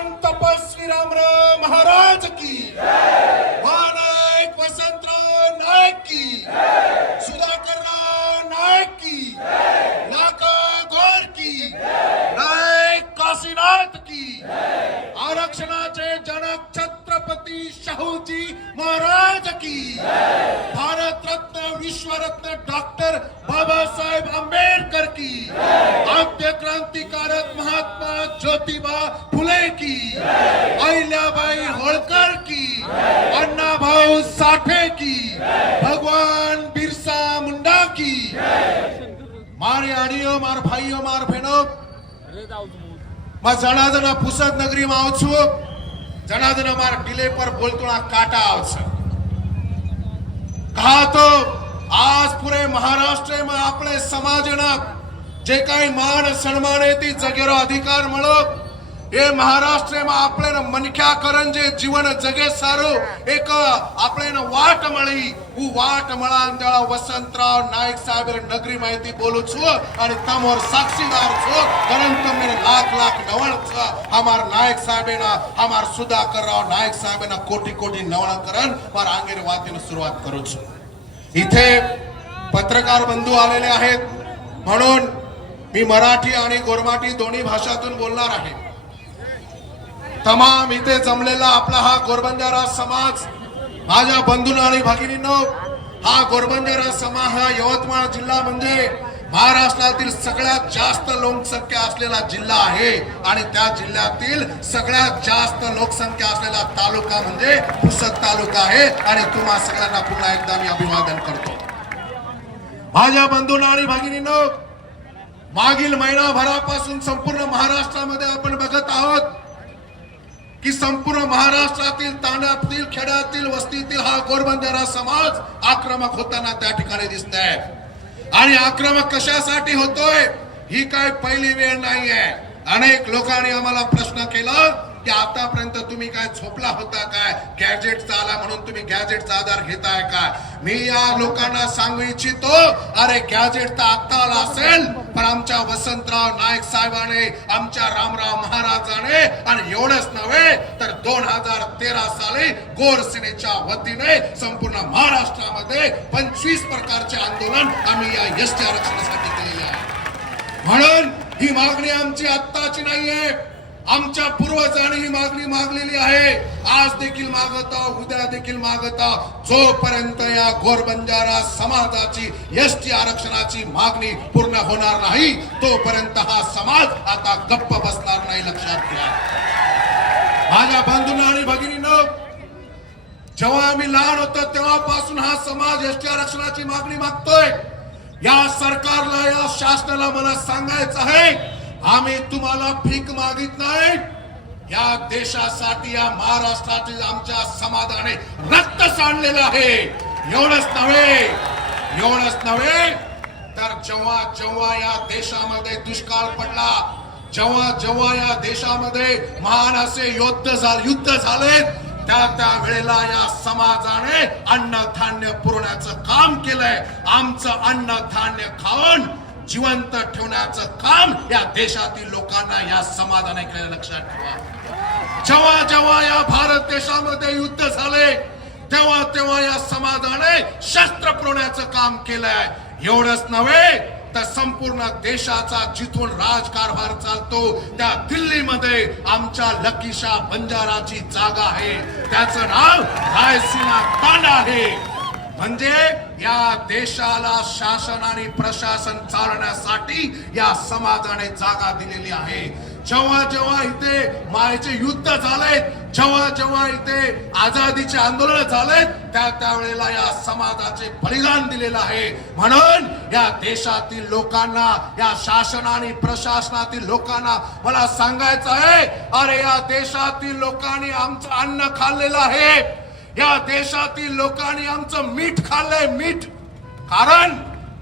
भगवान तपस्वी राम महाराज की। महानायक वसंतराव नायक की। सुधाकरराव नायक की। नाका गोर की। नायक काशीनाथ की। आरक्षणाचे जनक छत्रपती शाहूजी महाराज की। भारत रत्न विश्वरत्न डॉक्टर बाबासाहेब आंबेडकर की आद्य क्रांतिकारक महात्मा ज्योतिबा फुले की अहिल्याबाई होळकर की अण्णाभाऊ साठे की भगवान बिरसा मुंडा की મારી આડીઓ માર ભાઈઓ માર બહેનો માં જણા જણા પુસદ નગરીમાં આવું છું જણા જણા મારા ડિલે પર બોલતોણા કાટા આવશે કહા તો પૂરે મહારાષ્ટ્રમાં આપણે સમાજના જે કાંઈ માન સન્માનેથી જગેરો અધિકાર મળો એ મહારાષ્ટ્રમાં આપણે મનખ્યા કરન જે જીવન જગે સારું એક આપણે એને વાટ મળી હું વાટ મળાંદળા વસંતરાવ નાયક સાહેબ નગરી માહિતી બોલું છું અને તમાર સાક્ષીદાર છો કારણ તમને લાખ લાખ નવણ છે અમાર નાયક સાહેબના અમાર સુધાકર રાવ નાયક સાહેબના કોટી કોટી નવણ કરણ મારા આંગેની વાતની શરૂઆત કરું છું इथे पत्रकार बंधू आलेले आहेत. म्हणून मी मराठी आणि गोरमाटी दोन्ही भाषातून बोलणार आहे. तमाम इथे जमलेला आपला हा गोरबंजारा समाज माझ्या बंधूंनो आणि भगिनींनो हा गोरबंजारा समाज हा यवतमाळ जिल्हा म्हणजे महाराष्ट्रातील सगळ्यात जास्त लोकसंख्या असलेला जिल्हा आहे आणि त्या जिल्ह्यातील सगळ्यात जास्त लोकसंख्या असलेला तालुका म्हणजे पुसद तालुका आहे. आणि तुम्हा सगळ्यांना पुन्हा एकदा मी अभिवादन करतो. माझ्या बंधूंनो आणि भगिनींनो मागील महिनाभरापासून संपूर्ण महाराष्ट्रामध्ये आपण बघत आहोत की संपूर्ण महाराष्ट्रातील तांड्यातील खेड्यातील वस्तीतील हा गोरबंजारा समाज आक्रमक होताना त्या ठिकाणी दिसत आहे आणि आक्रमक कशासाठी होतोय ही काय पहिली वेळ नाही आहे अनेक लोकांनी आम्हाला प्रश्न की आतापर्यंत तुम्ही काय झोपला होता काय? गॅजेट आला म्हणून तुम्ही गॅजेटचा आधार घेताय काय मी या लोकांना सांगू इच्छितो अरे गॅजेट तर आता आला असेल पण आमच्या वसंतराव नाईक साहेबाने आमच्या रामराव महाराजाने आणि एवढंच नव्हे तर दोन हजार तेरा साली गोर सेनेच्या वतीने संपूर्ण महाराष्ट्रामध्ये पंचवीस प्रकारचे आंदोलन आम्ही या एस टी आरक्षणासाठी केलेले आहे. म्हणून ही मागणी आमची आत्ताची नाहीये. आमच्या पूर्वजांनी ही मागणी मागलेली आहे. आज देखील मागता उद्या देखील मागता जोपर्यंत या गोरबंजारा समाजाची एस टी आरक्षणाची मागणी पूर्ण होणार नाही तोपर्यंत हा समाज आता गप्प बसणार नाही लक्षात घ्या. माझ्या बांधून आणि भगिनीनं जेव्हा आम्ही लहान होतो तेव्हापासून हा समाज एस टी आरक्षणाची मागणी मागतोय. या सरकारला या शासनाला मला सांगायचं आहे आम्ही तुम्हाला भीक मागित नाही या देशासाठी या महाराष्ट्रातील आमच्या समाजाने रक्त सांडलेलं आहे. एवढंच नव्हे एवढंच नव्हे. तर जेव्हा जेव्हा या देशामध्ये दुष्काळ पडला जेव्हा जेव्हा या देशामध्ये महान असे युद्ध झाले युद्ध झाले त्या त्या वेळेला या समाजाने अन्नधान्य पुरवण्याचं काम केलंय. आमचं अन्नधान्य खाऊन जिवंत ठेवण्याचं काम या देशातील लोकांना या समाजाने केलं लक्षात ठेवा. जेव्हा जेव्हा या भारत देशामध्ये युद्ध झाले तेव्हा तेव्हा या समाजाने शस्त्र पुरवण्याचं काम केलंय. एवढंच नव्हे तर संपूर्ण देशाचा जिथून राजकारभार चालतो त्या दिल्लीमध्ये आमच्या लकीशा बंजाराची जागा आहे. त्याचं नाव रायसीना तांडा आहे. म्हणजे या देशाला शासन आणि प्रशासन चालण्यासाठी या समाजाने जागा दिलेली आहे. जेव्हा जेव्हा इथे मायचे युद्ध झालेत जेव्हा जेव्हा इथे आझादीचे आंदोलन झालेत त्या त्यावेळेला या समाजाचे बलिदान दिलेलं आहे. म्हणून या देशातील लोकांना या शासन आणि प्रशासनातील लोकांना मला सांगायचं आहे अरे या देशातील लोकांनी आमचं अन्न खाल्लेलं आहे. या देशातील लोकांनी आमचं मीठ खाल्लंय मीठ. कारण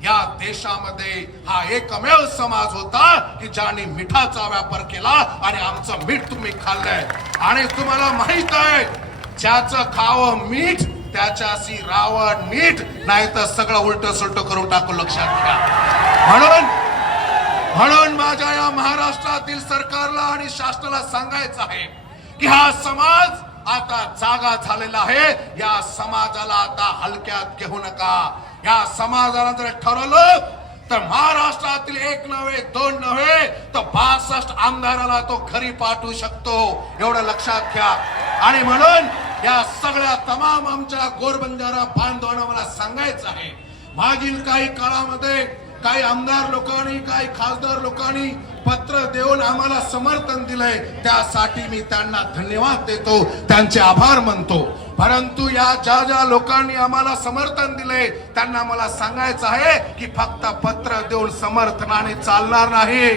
या देशामध्ये हा एकमेव समाज होता की ज्याने मिठाचा व्यापार केला आणि आमचं मीठ तुम्ही खाल्लंय. आणि तुम्हाला माहीत आहे ज्याचं खावं मीठ त्याच्याशी रावण मीठ नाही तर सगळं उलट सुलट करून टाकू लक्षात घ्या. म्हणून म्हणून माझ्या या महाराष्ट्रातील सरकारला आणि शासनाला सांगायचं आहे की हा समाज आता जागा झालेला आहे. या समाजाला आता हलक्यात घेऊ नका. या समाजाला जर ठरवलं तर महाराष्ट्रातील एक नव्हे दोन नव्हे तर बासष्ट आमदाराला तो घरी पाठवू शकतो. एवढं लक्षात घ्या. आणि म्हणून या सगळ्या तमाम आमच्या गोरबंजारा बांधवांना मला सांगायचं आहे मागील काही काळामध्ये काही आमदार लोकांनी काही खासदार लोकांनी पत्र देऊन आम्हाला समर्थन दिलंय. त्यासाठी मी त्यांना धन्यवाद देतो त्यांचे आभार मानतो. परंतु या ज्या ज्या लोकांनी आम्हाला समर्थन दिले त्यांना मला सांगायचं आहे की फक्त पत्र देऊन समर्थनाने चालणार नाही.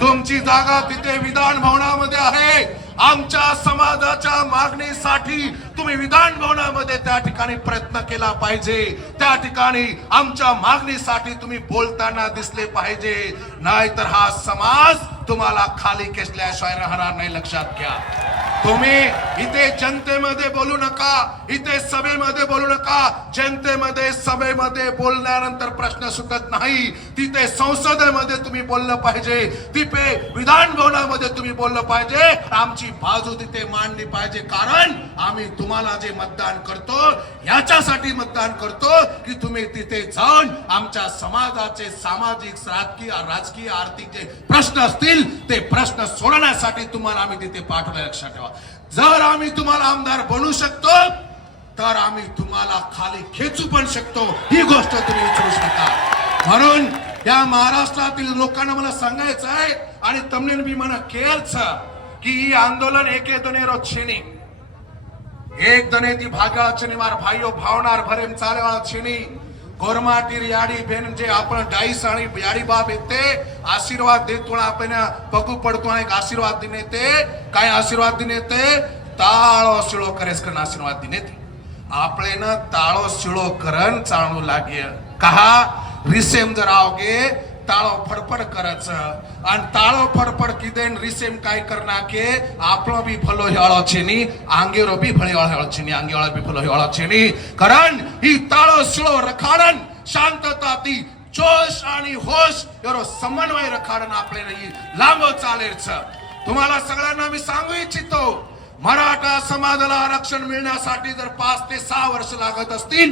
तुमची जागा तिथे विधान भवनामध्ये आहे. आमच्या समाजाच्या मागणीसाठी तुम्ही विधान भवनामध्ये त्या ठिकाणी प्रयत्न केला पाहिजे. त्या ठिकाणी आमच्या मागणीसाठी तुम्ही बोलताना दिसले पाहिजे. नाहीतर हा समाज तुम्हाला खाली खेचल्याशिवाय राहणार नाही. लक्षात घ्या. तुम्ही इथे जनतेमध्ये बोलू नका इथे सभेमध्ये बोलू नका. जनतेमध्ये सभेमध्ये बोलल्यानंतर प्रश्न सुटत नाही. तिथे संसदेमध्ये तुम्ही बोललं पाहिजे. तिथे विधान भवनामध्ये तुम्ही बोललं पाहिजे. आमची बाजू तिथे मांडली पाहिजे. कारण आम्ही तुम्हाला जे मतदान करतो याच्यासाठी मतदान करतो की तुम्ही तिथे जाऊन आमच्या समाजाचे सामाजिक राजकीय राजकीय आर्थिक जे प्रश्न असतील ते प्रश्न सोडवण्यासाठी तुम्हाला आम्ही तिथे पाठवलं लक्षात ठेवा. जर आम्ही तुम्हाला आमदार बनू शकतो तर आम्ही तुम्हाला खाली खेचू पण शकतो. ही गोष्ट तुम्ही विचारू शकता. म्हणून या महाराष्ट्रातील लोकांना मला सांगायचं आहे आणि तमने मी म्हणा केलच की ही आंदोलन एके दोने रो छिनी एक दने ती भागाळ छिनी मार भाईयो भावणार भरेम चालेवाला छिनी गोरमाटीर याडी बेन जे आपण डाईस आणि याडी बाप येते आशीर्वाद देत आपण पगू पडतो आणि आशीर्वाद दिन येते काय आशीर्वाद दिन येते ताळो शिळो करेस करण आशीर्वाद दिन येते आपले ना ताळो शिळो करण चालू लागे कहा रिसेम जर आवगे તાળો ફડફડ કરે છે અને તાળો ફડફડ કીધે ને રીસેમ કાય કર નાખે આપણો બી ભલો હેળો છે ની આંગેરો બી ભલો હેળો છે ની આંગેવાળો બી ભલો હેળો છે ની કારણ ઈ તાળો શીળો રખાડન શાંતતાથી જોશ आणि होश एवढं समन्वय रखाडन आपल्याला ही लांब चालेल છે तुम्हाला सगळ्यांना मी सांगू इच्छितो मराठा समाजाला आरक्षण मिळण्यासाठी जर पाच ते सहा वर्ष लागत असतील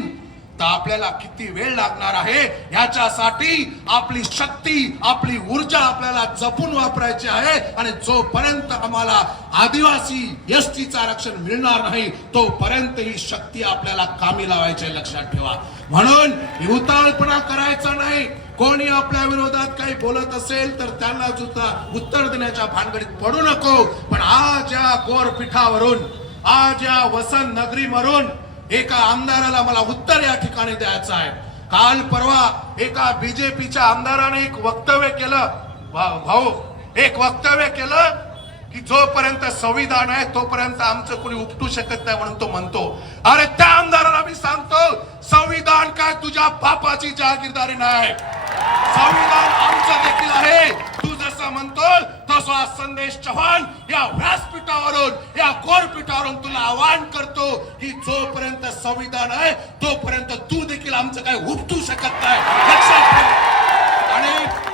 तर आपल्याला किती वेळ लागणार आहे? ह्याच्यासाठी आपली शक्ती आपली ऊर्जा आपल्याला जपून वापरायची आहे आणि जोपर्यंत आम्हाला आदिवासी एस टीचं आरक्षण मिळणार नाही तोपर्यंत ही शक्ती आपल्याला कामी लावायची लक्षात ठेवा. म्हणून उताळपणा करायचा नाही. कोणी आपल्या विरोधात काही बोलत असेल तर त्यांना सुद्धा उत्तर देण्याच्या भानगडीत पडू नको. पण आज या गोरपीठावरून आज या वसंत नगरीवरून एका आमदाराला मला उत्तर या ठिकाणी द्यायचं आहे. काल परवा एका बीजेपीच्या आमदाराने एक वक्तव्य केलं. भाऊ एक वक्तव्य केलं की जोपर्यंत संविधान आहे तोपर्यंत आमचं कोणी उपटू शकत नाही म्हणून तो म्हणतो. अरे त्या आमदाराला मी सांगतो संविधान काय तुझ्या बापाची जहागीरदारी नाही. संविधान आमचं देखील आहे. तू जसं म्हणतो तसा संदेश चव्हाण या व्यासपीठावरून या कोरपीठावरून तुला आवाहन करतो की जोपर्यंत संविधान आहे तोपर्यंत तू देखील आमचं काय उपटू शकत नाही. लक्षात आणि